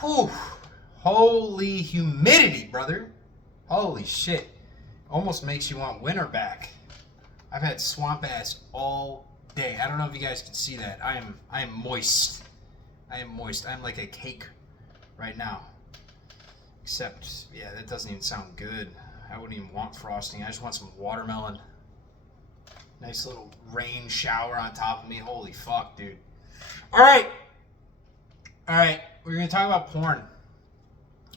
Whew. Holy humidity, brother. Holy shit. Almost makes you want winter back. I've had swamp ass all day. I don't know if you guys can see that. I am moist. I am moist. I'm like a cake right now. Except, yeah, that doesn't even sound good. I wouldn't even want frosting. I just want some watermelon. Nice little rain shower on top of me. Holy fuck, dude. Alright. Alright. We're going to talk about porn.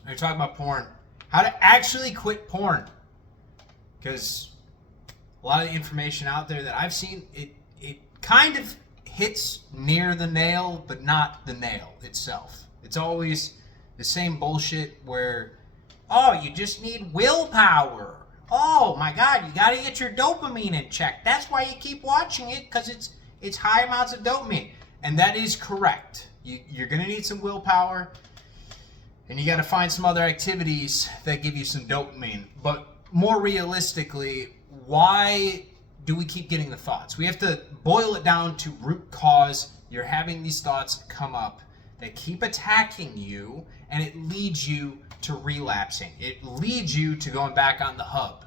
We're going to talk about porn. How to actually quit porn. Because a lot of the information out there that I've seen, it kind of hits near the nail, but not the nail itself. It's always the same bullshit where, oh, you just need willpower. Oh my God, you got to get your dopamine in check. That's why you keep watching it, because it's high amounts of dopamine. And that is correct. You're going to need some willpower, and you got to find some other activities that give you some dopamine. But more realistically, why do we keep getting the thoughts? We have to boil it down to root cause. You're having these thoughts come up that keep attacking you, and it leads you to relapsing. It leads you to going back on the hub.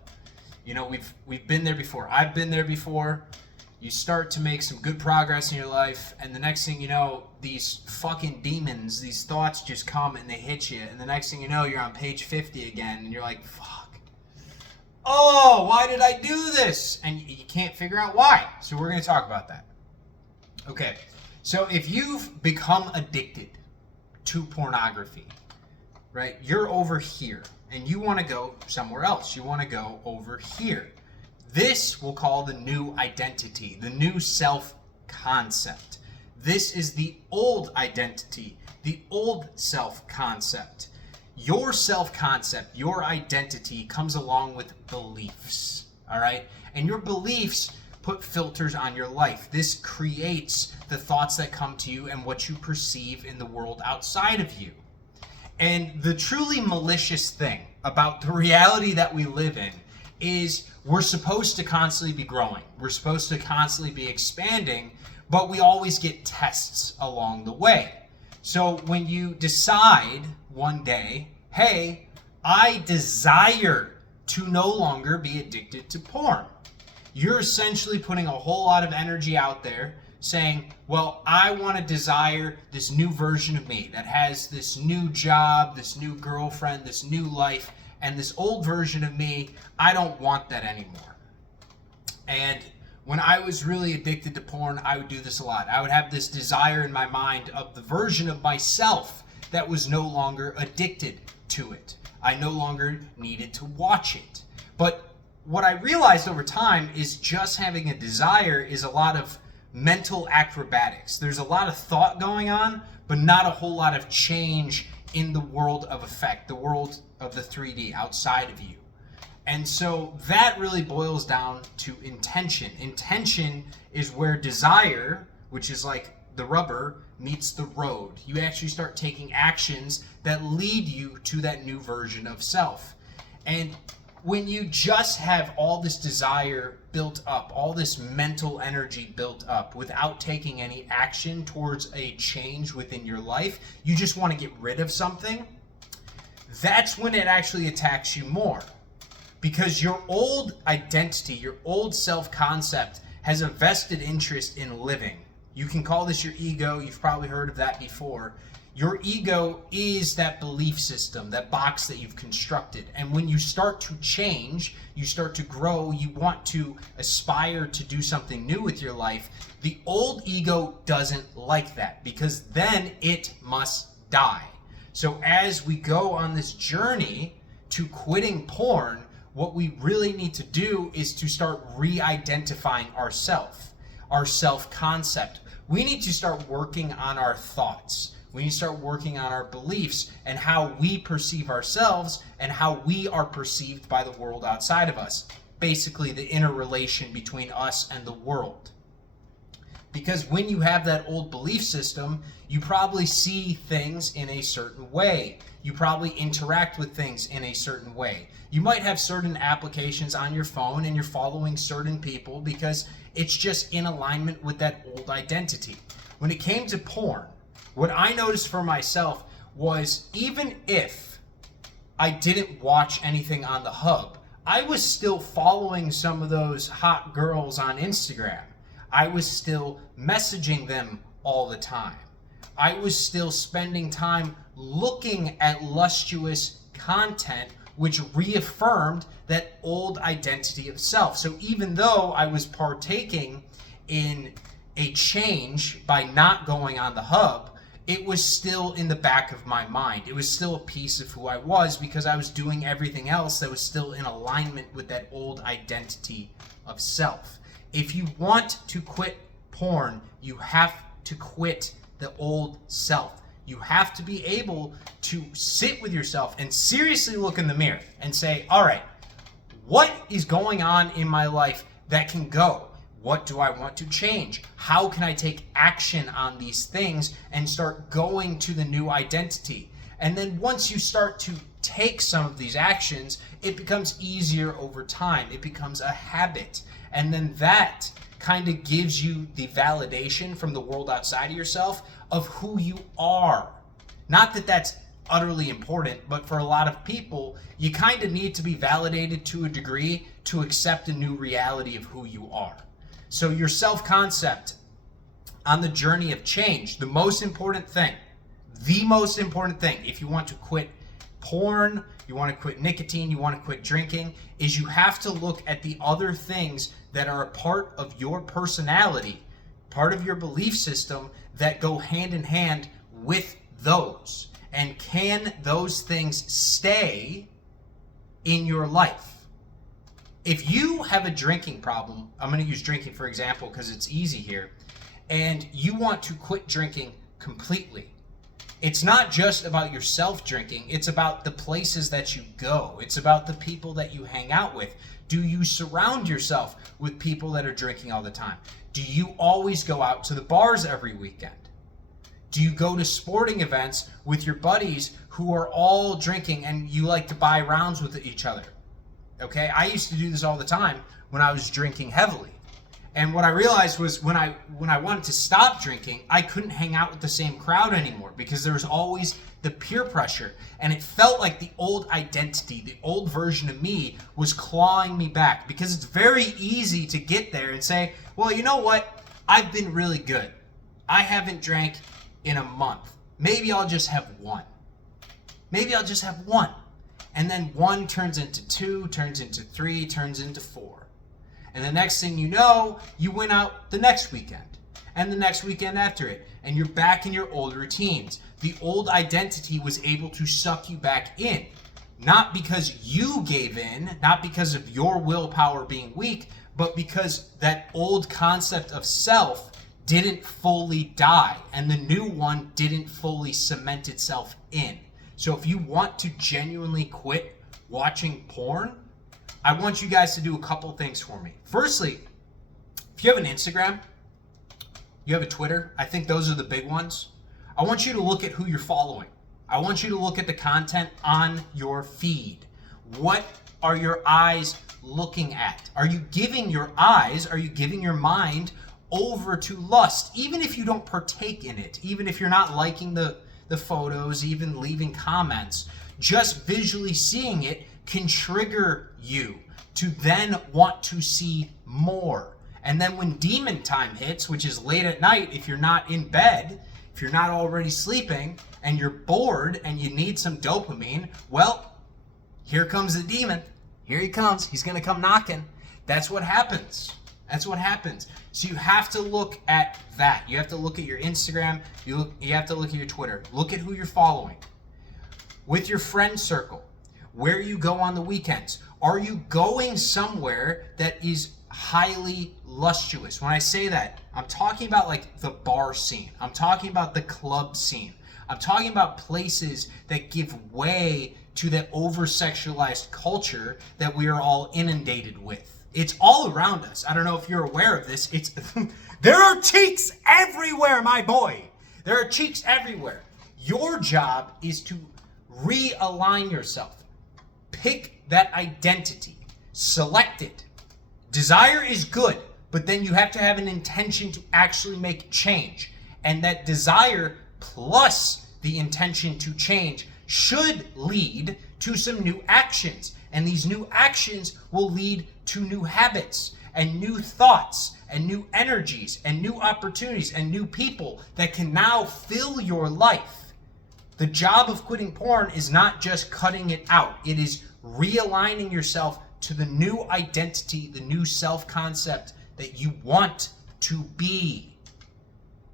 You know, we've been there before. I've been there before. You start to make some good progress in your life, and the next thing you know, these fucking demons, these thoughts just come and they hit you, and the next thing you know, you're on page 50 again, and you're like, fuck. Oh, why did I do this? And you can't figure out why. So we're going to talk about that. Okay, so if you've become addicted to pornography, right, you're over here, and you want to go somewhere else. You want to go over here. This we'll call the new identity, the new self-concept. This is the old identity, the old self-concept. Your self-concept, your identity comes along with beliefs, all right? And your beliefs put filters on your life. This creates the thoughts that come to you and what you perceive in the world outside of you. And the truly malicious thing about the reality that we live in is we're supposed to constantly be growing. We're supposed to constantly be expanding, but we always get tests along the way. So when you decide one day, hey, I desire to no longer be addicted to porn, you're essentially putting a whole lot of energy out there saying, well, I want to desire this new version of me that has this new job, this new girlfriend, this new life, and this old version of me, I don't want that anymore. And when I was really addicted to porn, I would do this a lot. I would have this desire in my mind of the version of myself that was no longer addicted to it. I no longer needed to watch it. But what I realized over time is just having a desire is a lot of mental acrobatics. There's a lot of thought going on, but not a whole lot of change in the world of effect, the world of the 3D outside of you. And so that really boils down to intention. Intention is where desire, which is like the rubber, meets the road. You actually start taking actions that lead you to that new version of self. And when you just have all this desire built up, all this mental energy built up without taking any action towards a change within your life, you just want to get rid of something, that's when it actually attacks you more. Because your old identity, your old self-concept has a vested interest in living. You can call this your ego. You've probably heard of that before. Your ego is that belief system, that box that you've constructed. And when you start to change, you start to grow, you want to aspire to do something new with your life, the old ego doesn't like that, because then it must die. So as we go on this journey to quitting porn, what we really need to do is to start re-identifying ourselves, our self-concept. We need to start working on our thoughts. We need to start working on our beliefs and how we perceive ourselves and how we are perceived by the world outside of us. Basically, the interrelation between us and the world. Because when you have that old belief system, you probably see things in a certain way. You probably interact with things in a certain way. You might have certain applications on your phone and you're following certain people because it's just in alignment with that old identity. When it came to porn, what I noticed for myself was even if I didn't watch anything on the hub, I was still following some of those hot girls on Instagram. I was still messaging them all the time. I was still spending time looking at lustuous content, which reaffirmed that old identity of self. So even though I was partaking in a change by not going on the hub, it was still in the back of my mind. It was still a piece of who I was because I was doing everything else that was still in alignment with that old identity of self. If you want to quit porn, you have to quit the old self. You have to be able to sit with yourself and seriously look in the mirror and say, all right, what is going on in my life that can go? What do I want to change? How can I take action on these things and start going to the new identity? And then once you start to take some of these actions, it becomes easier over time. It becomes a habit. And then that kind of gives you the validation from the world outside of yourself of who you are. Not that that's utterly important, but for a lot of people, you kind of need to be validated to a degree to accept a new reality of who you are. So your self-concept on the journey of change, the most important thing, if you want to quit porn, you want to quit nicotine, you want to quit drinking, is you have to look at the other things that are a part of your personality, part of your belief system that go hand in hand with those. And can those things stay in your life? If you have a drinking problem, I'm going to use drinking for example because it's easy here, and you want to quit drinking completely, it's not just about yourself drinking, it's about the places that you go. It's about the people that you hang out with. Do you surround yourself with people that are drinking all the time? Do you always go out to the bars every weekend? Do you go to sporting events with your buddies who are all drinking and you like to buy rounds with each other? Okay, I used to do this all the time when I was drinking heavily. And what I realized was when I wanted to stop drinking, I couldn't hang out with the same crowd anymore because there was always the peer pressure. And it felt like the old identity, the old version of me was clawing me back because it's very easy to get there and say, well, you know what? I've been really good. I haven't drank in a month. Maybe I'll just have one. And then 1 turns into 2, turns into 3, turns into 4. And the next thing you know, you went out the next weekend and the next weekend after it, and you're back in your old routines. The old identity was able to suck you back in, not because you gave in, not because of your willpower being weak, but because that old concept of self didn't fully die and the new one didn't fully cement itself in. So if you want to genuinely quit watching porn, I want you guys to do a couple things for me. Firstly, if you have an Instagram, you have a Twitter, I think those are the big ones. I want you to look at who you're following. I want you to look at the content on your feed. What are your eyes looking at? Are you giving your mind over to lust, even if you don't partake in it, even if you're not liking the photos, even leaving comments? Just visually seeing it can trigger you to then want to see more. And then when demon time hits, which is late at night, if you're not in bed, if you're not already sleeping, and you're bored and you need some dopamine, well, here comes the demon. Here he comes. He's going to come knocking. That's what happens. So you have to look at that. You have to look at your Instagram. You have to look at your Twitter. Look at who you're following. With your friend circle, where you go on the weekends. Are you going somewhere that is highly lustuous? When I say that, I'm talking about like the bar scene. I'm talking about the club scene. I'm talking about places that give way to that over-sexualized culture that we are all inundated with. It's all around us. I don't know if you're aware of this. There are cheeks everywhere, my boy. There are cheeks everywhere. Your job is to realign yourself. Pick that identity. Select it. Desire is good, but then you have to have an intention to actually make change. And that desire plus the intention to change should lead to some new actions. And these new actions will lead to new habits and new thoughts and new energies and new opportunities and new people that can now fill your life. The job of quitting porn is not just cutting it out. It is realigning yourself to the new identity, the new self-concept that you want to be.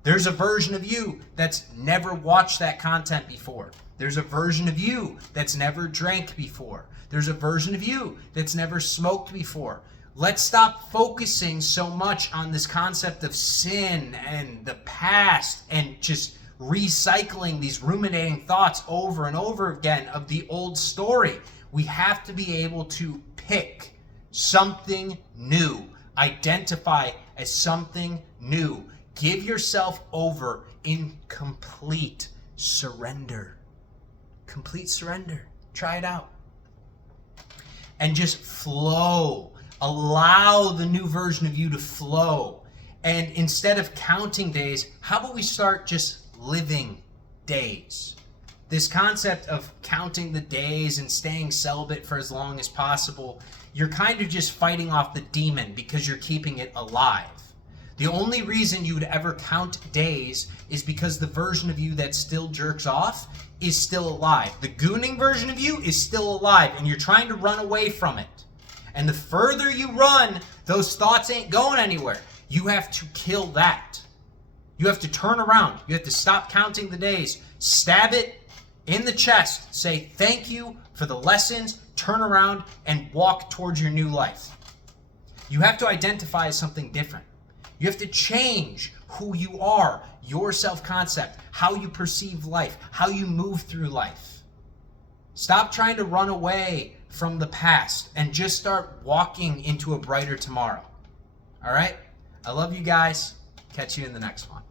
There's a version of you that's never watched that content before. There's a version of you that's never drank before. There's a version of you that's never smoked before. Let's stop focusing so much on this concept of sin and the past and just recycling these ruminating thoughts over and over again of the old story. We have to be able to pick something new, identify as something new. Give yourself over in complete surrender. Complete surrender. Try it out. And just flow. Allow the new version of you to flow. And instead of counting days, how about we start just living days? This concept of counting the days and staying celibate for as long as possible, you're kind of just fighting off the demon because you're keeping it alive. The only reason you would ever count days is because the version of you that still jerks off is still alive. The gooning version of you is still alive, and you're trying to run away from it. And the further you run, those thoughts ain't going anywhere. You have to kill that. You have to turn around. You have to stop counting the days. Stab it in the chest. Say thank you for the lessons. Turn around and walk towards your new life. You have to identify as something different. You have to change who you are, your self-concept, how you perceive life, how you move through life. Stop trying to run away from the past and just start walking into a brighter tomorrow. All right? I love you guys. Catch you in the next one.